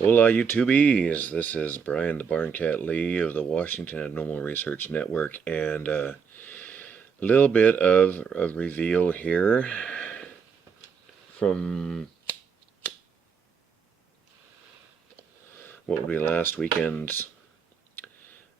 Hola YouTubies, this is Brian the Barn Cat Lee of the Washington Abnormal Research Network, and a little bit of a reveal here from what would be last weekend's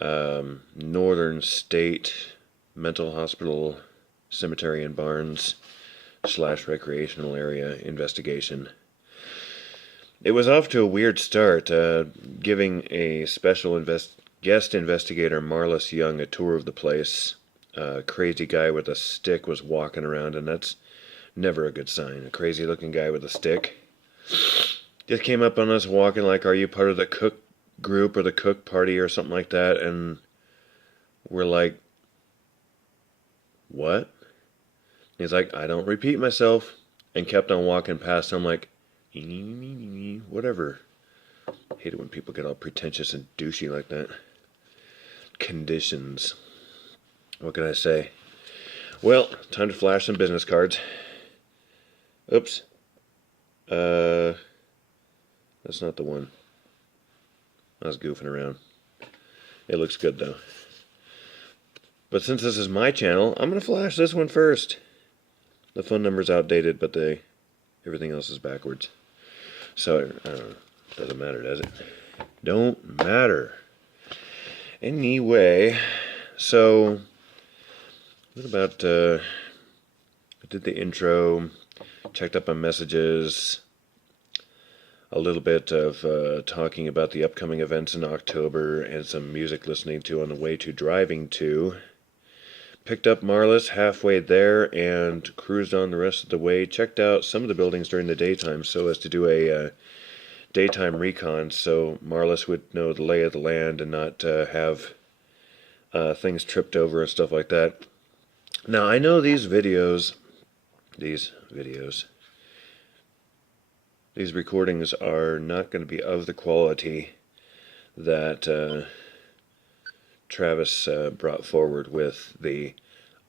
Northern State Mental Hospital Cemetery and Barns / recreational area investigation. It was off to a weird start, giving a special guest investigator, Marlys Young, a tour of the place. A crazy guy with a stick was walking around, and that's never a good sign. A crazy-looking guy with a stick just came up on us walking like, are you part of the cook group or the cook party or something like that? And we're like, what? He's like, I don't repeat myself, and kept on walking past. I'm like, whatever. Hate it when people get all pretentious and douchey like that. Conditions. What can I say? Well, time to flash some business cards. Oops. That's not the one. I was goofing around. It looks good though. But since this is my channel, I'm going to flash this one first. The phone number's outdated, but everything else is backwards. So, I don't know. Doesn't matter, does it? Don't matter. Anyway, so, what about, I did the intro, checked up on messages, a little bit of talking about the upcoming events in October, and some music listening to on the way to driving to. Picked up Marlys halfway there and cruised on the rest of the way. Checked out some of the buildings during the daytime so as to do a daytime recon, so Marlys would know the lay of the land and not have things tripped over and stuff like that. Now, I know these recordings are not going to be of the quality that Travis brought forward with the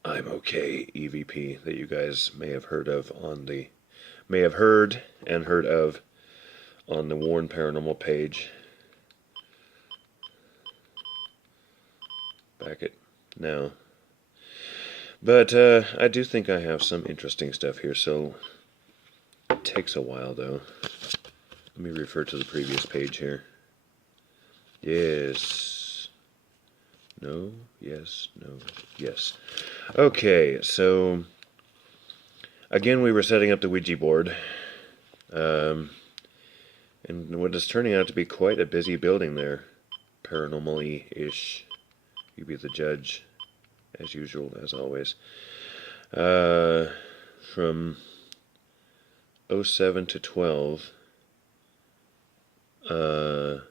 I'm okay EVP that you guys may have heard of on the heard of on the Warren Paranormal page. Back it now. But I do think I have some interesting stuff here, so it takes a while though. Let me refer to the previous page here. Yes. No. Yes. No. Yes. Okay, so again we were setting up the Ouija board. And what is turning out to be quite a busy building there. Paranormal-y-ish. You be the judge, as usual, as always. From 07 to 12, food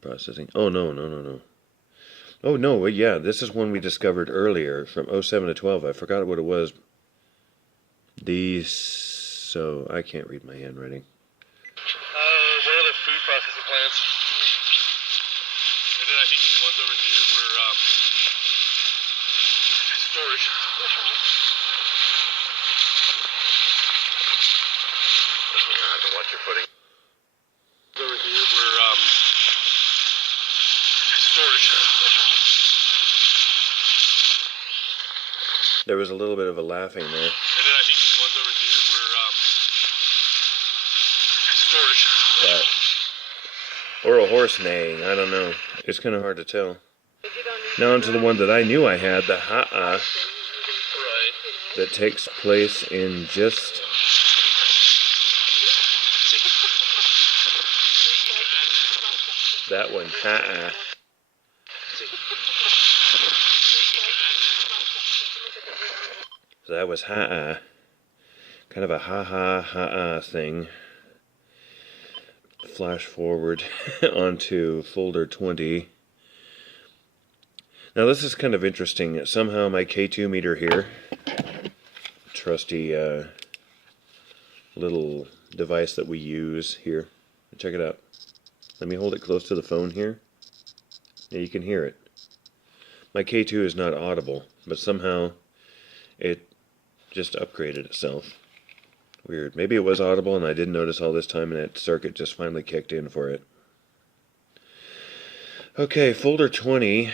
processing. Oh, no. Oh, no, yeah, this is one we discovered earlier, from 07 to 12. I forgot what it was. So I can't read my handwriting. One of the food processing plants. And then I think these ones over here were storage. That's when you have to watch your footing. Over here were storage. There was a little bit of a laughing there. And then I think these ones over here were storage. Or a horse neighing, I don't know. It's kind of hard to tell. Now onto the one that I knew I had, the ha-ah, that takes place in just that one, ha-ah. So that was ha-ah, kind of a ha-ha, ha-ah thing. Flash forward onto folder 20. Now this is kind of interesting. Somehow my K2 meter here, trusty little device that we use here. Check it out. Let me hold it close to the phone here. Yeah, you can hear it. My K2 is not audible, but somehow it just upgraded itself. Weird. Maybe it was audible and I didn't notice all this time and that circuit just finally kicked in for it. Okay, folder 20.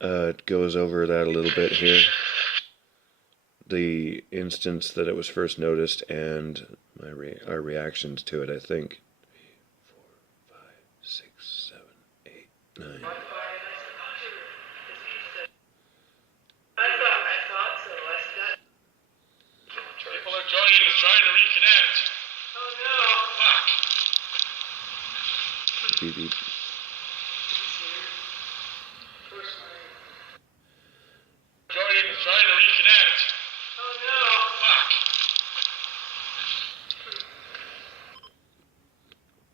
It goes over that a little bit here. The instance that it was first noticed and our reactions to it, I think. 4, 5, 6, 7, 8, 9. I thought so. People are joining us trying to reconnect. Oh no. Fuck. Beep, beep. Joining us trying to reconnect. Oh no.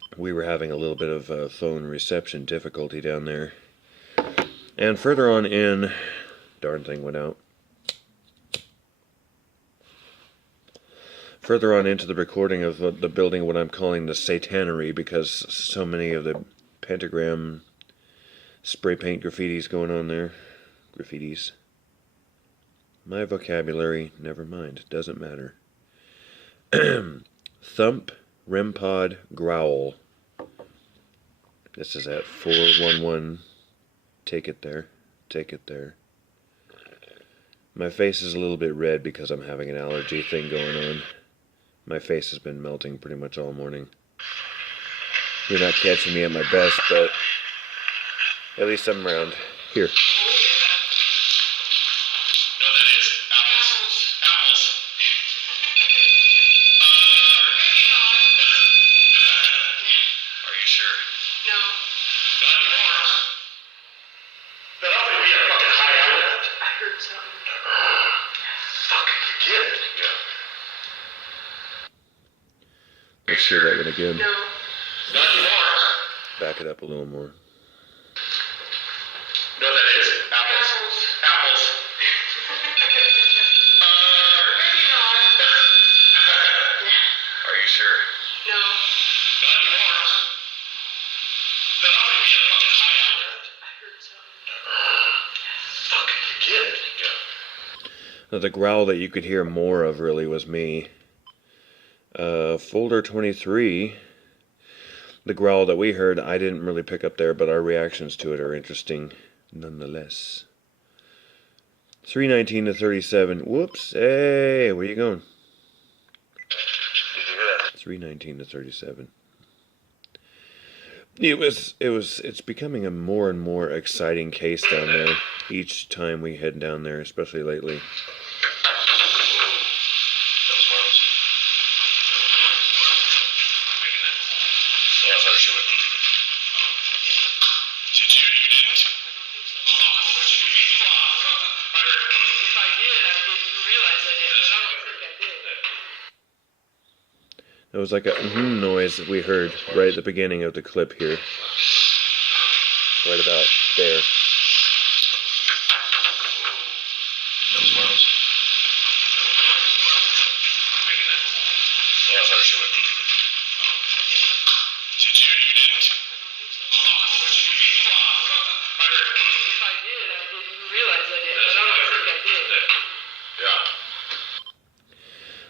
Fuck. We were having a little bit of phone reception difficulty down there. And further on in, darn thing went out. Further on into the recording of the building, what I'm calling the Satanery, because so many of the pentagram spray paint graffitis going on there. Graffitis. My vocabulary, never mind, doesn't matter. Thump, Rempod, Growl. This is at 411. Take it there. Take it there. My face is a little bit red because I'm having an allergy thing going on. My face has been melting pretty much all morning. You're not catching me at my best, but at least I'm around. Here. No, that is apples. Apples. Maybe not. Are you sure? No. Not anymore. That ought to be a fucking high outlet. I heard something. Fucking forget it. Yeah. Let's hear that one again. No. Not anymore. Back it up a little more. No, that is apples. Apples. Maybe not. Are you sure? No. Not anymore. That ought to be a fucking high outlet. I heard something. Fucking forget it. Yeah. The growl that you could hear more of really was me. Folder 23, the growl that we heard, I didn't really pick up there, but our reactions to it are interesting nonetheless. 319 to 37. Whoops. Hey, where you going? Did you hear that? 319 to 37. It's becoming a more and more exciting case down there each time we head down there, especially lately. It was like a noise that we heard right at the beginning of the clip here. Right about there.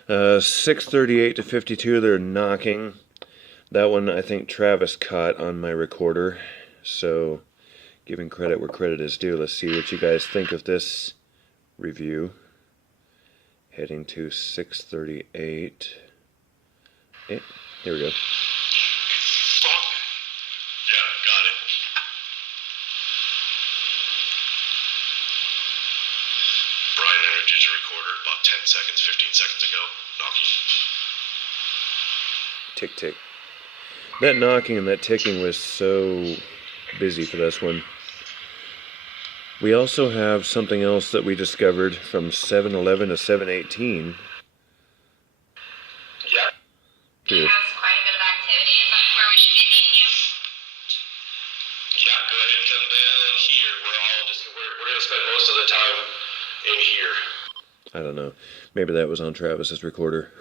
Yeah. 638 to 52, they're knocking. That one I think Travis caught on my recorder. So, giving credit where credit is due. Let's see what you guys think of this review. Heading to 638. Here we go. Yeah, got it. Brian entered digital recorder about 10 seconds, 15 seconds ago. Knocking. Tick, tick. That knocking and that ticking was so busy for this one. We also have something else that we discovered from 711 to 718. Yeah. Here. Has quite a bit of activity. Is that where we should be meeting you? Yeah, go ahead and come down here. We're gonna spend most of the time in here. I don't know. Maybe that was on Travis's recorder.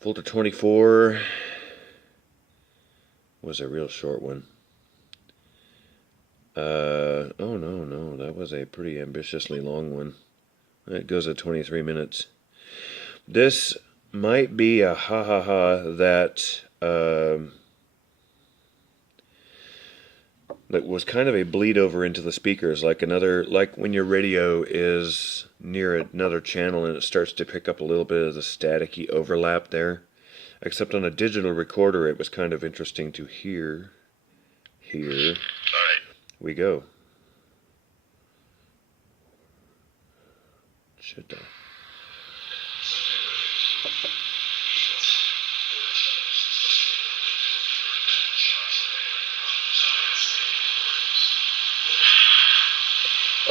Folder 24 was a real short one. Oh no, that was a pretty ambitiously long one. It goes at 23 minutes. This might be a ha that that was kind of a bleed over into the speakers, like when your radio is near another channel and it starts to pick up a little bit of the staticky overlap there. Except on a digital recorder, it was kind of interesting to hear. Here we go. Shut down.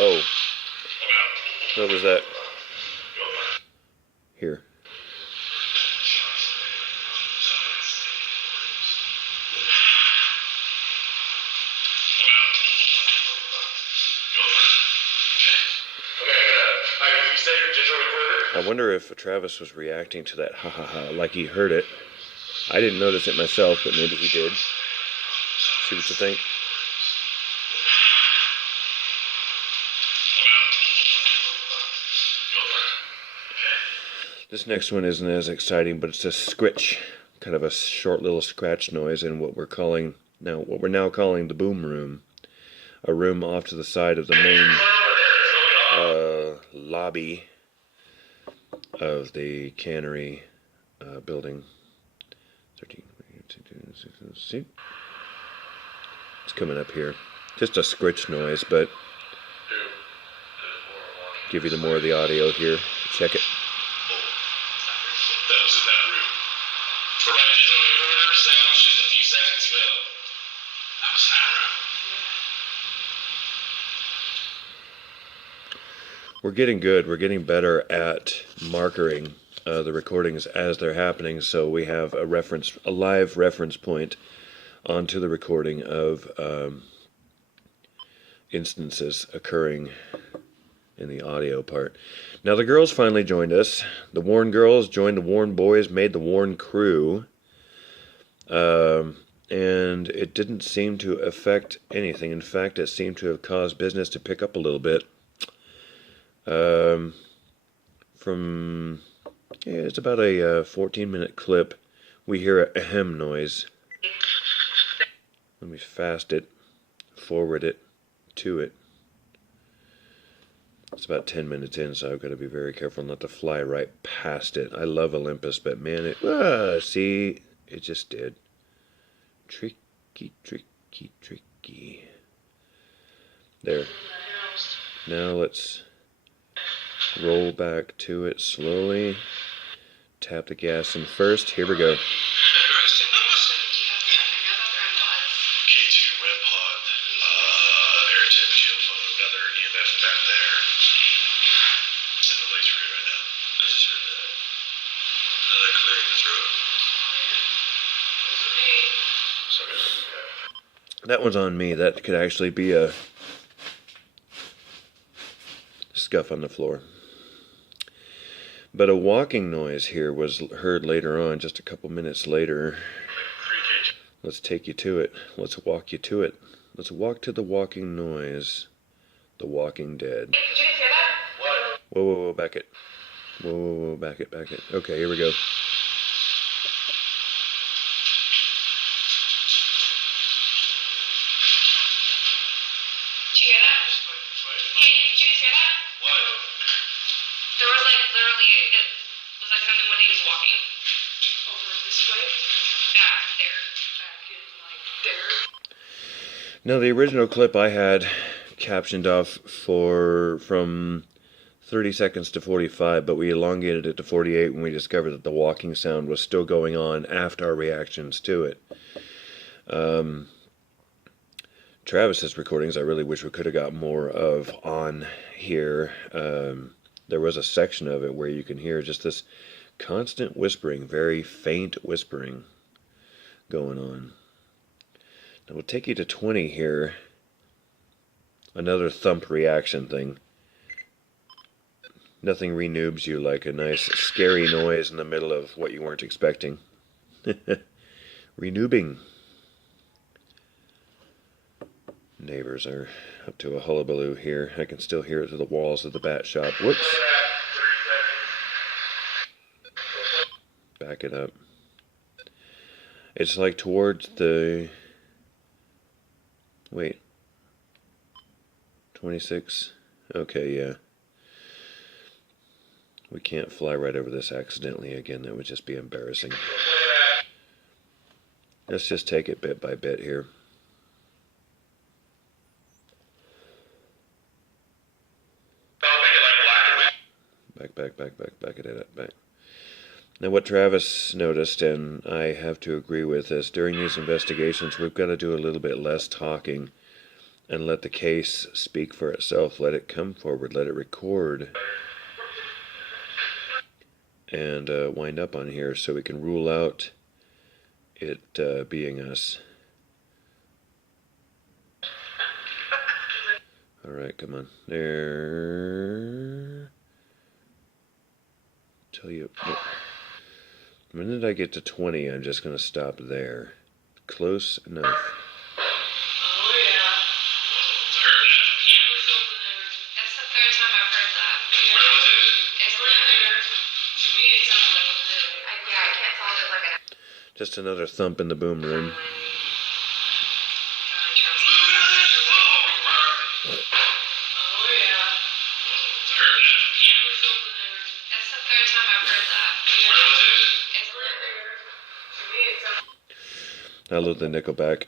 Oh, what was that? Here. I wonder if Travis was reacting to that ha ha ha, like he heard it. I didn't notice it myself, but maybe he did. See what you think? This next one isn't as exciting, but it's a scritch, kind of a short little scratch noise in what we're now calling the boom room, a room off to the side of the main lobby of the cannery building. 13. See? It's coming up here. Just a scritch noise, but give you the more of the audio here. Check it. That was in that room. For my digital recorder, sound was just a few seconds ago. That was in that room. We're getting good. We're getting better at markering the recordings as they're happening, so we have a live reference point onto the recording of instances occurring in the audio part. Now the girls finally joined us. The Warren girls joined the Warren boys, made the Warren crew, and it didn't seem to affect anything. In fact, it seemed to have caused business to pick up a little bit. It's about a 14-minute clip. We hear a ahem noise. Let me fast it, forward it to it. It's about 10 minutes in, so I've got to be very careful not to fly right past it. I love Olympus, but man, see, it just did. Tricky, tricky, tricky. There. Now let's roll back to it slowly. Tap the gas in first. Here we go. K2 REM pod, air temp shield phone, another EMF back there. In the laser room right now. I just heard that. Another clearing the throat. That one's on me. That could actually be a scuff on the floor. But a walking noise here was heard later on, just a couple minutes later. Let's take you to it. Let's walk you to it. Let's walk to the walking noise. The Walking Dead. Did you guys hear that? What? Whoa, back it. Whoa, back it. Okay, here we go. Did you hear that? Hey, did you guys hear that? What? There was like literally, it was like something when he was walking. Over this way. Back there. Back in like there. Now, the original clip I had captioned off from 30 seconds to 45, but we elongated it to 48 when we discovered that the walking sound was still going on after our reactions to it. Travis's recordings, I really wish we could have got more of on here. There was a section of it where you can hear just this constant whispering, very faint whispering going on. Now we'll take you to 20 here. Another thump reaction thing. Nothing renoobs you like a nice scary noise in the middle of what you weren't expecting. Renoobing. Neighbors are up to a hullabaloo here. I can still hear it through the walls of the bat shop. Whoops. Back it up. It's like towards the... Wait. 26? Okay, yeah. We can't fly right over this accidentally again. That would just be embarrassing. Let's just take it bit by bit here. Back it up, back. Now what Travis noticed, and I have to agree with this, during these investigations we've got to do a little bit less talking and let the case speak for itself. Let it come forward, let it record, and wind up on here so we can rule out it being us. Alright, come on. There. Tell you... The minute I get to 20, I'm just going to stop there. Close enough. Oh, yeah. Heard that? It was over there. That's the third time I've heard that. Yeah. Where was it? It's Right there. To me, it sounded like over there. yeah, I can't tell if it's like an Just another thump in the boom room. Oh, yeah. Heard that? It was over there. That's the third time I've heard that. Where was it? It's Right there. To me, it sounded... I love the Nickelback.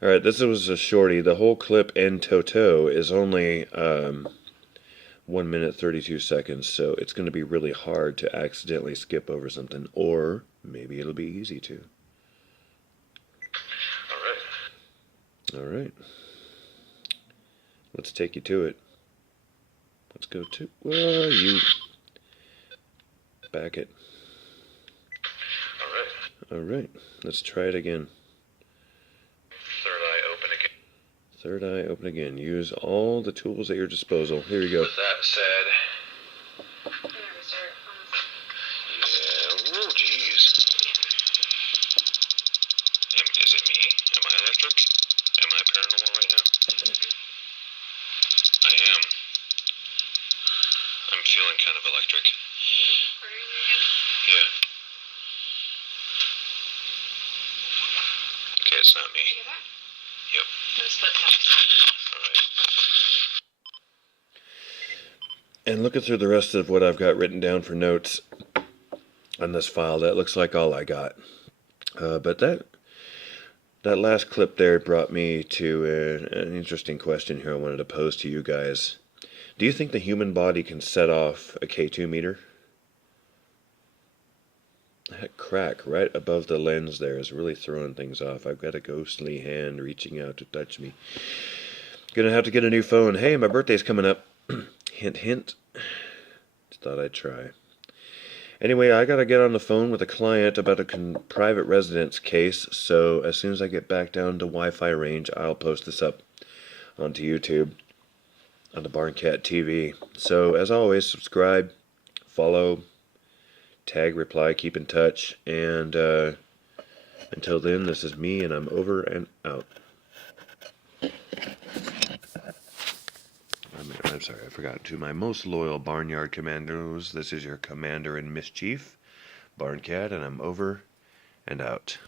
Alright, this was a shorty. The whole clip in toto is only 1 minute 32 seconds, so it's going to be really hard to accidentally skip over something, or maybe it'll be easy to. Alright. Let's take you to it. Let's go to... Where are you? Back it. Alright, let's try it again. Third eye open again. Third eye open again. Use all the tools at your disposal. Here you go. With that said, There, sir. yeah, oh jeez. Is it me? Am I electric? Am I paranormal right now? I am. I'm feeling kind of electric. Yeah. Okay, it's not me. Yep. Those footsteps. Alright. And looking through the rest of what I've got written down for notes on this file, that looks like all I got. But that last clip there brought me to an interesting question here I wanted to pose to you guys. Do you think the human body can set off a K2 meter? That crack right above the lens there is really throwing things off. I've got a ghostly hand reaching out to touch me. Gonna have to get a new phone. Hey, my birthday's coming up. Hint, hint. Just thought I'd try. Anyway, I gotta get on the phone with a client about a private residence case, so as soon as I get back down to Wi-Fi range, I'll post this up onto YouTube on the Barncat TV. So, as always, subscribe, follow, tag, reply, keep in touch, and until then, this is me, and I'm over and out. I'm sorry, I forgot. To my most loyal barnyard commandos, this is your commander in mischief, Barncat, and I'm over and out.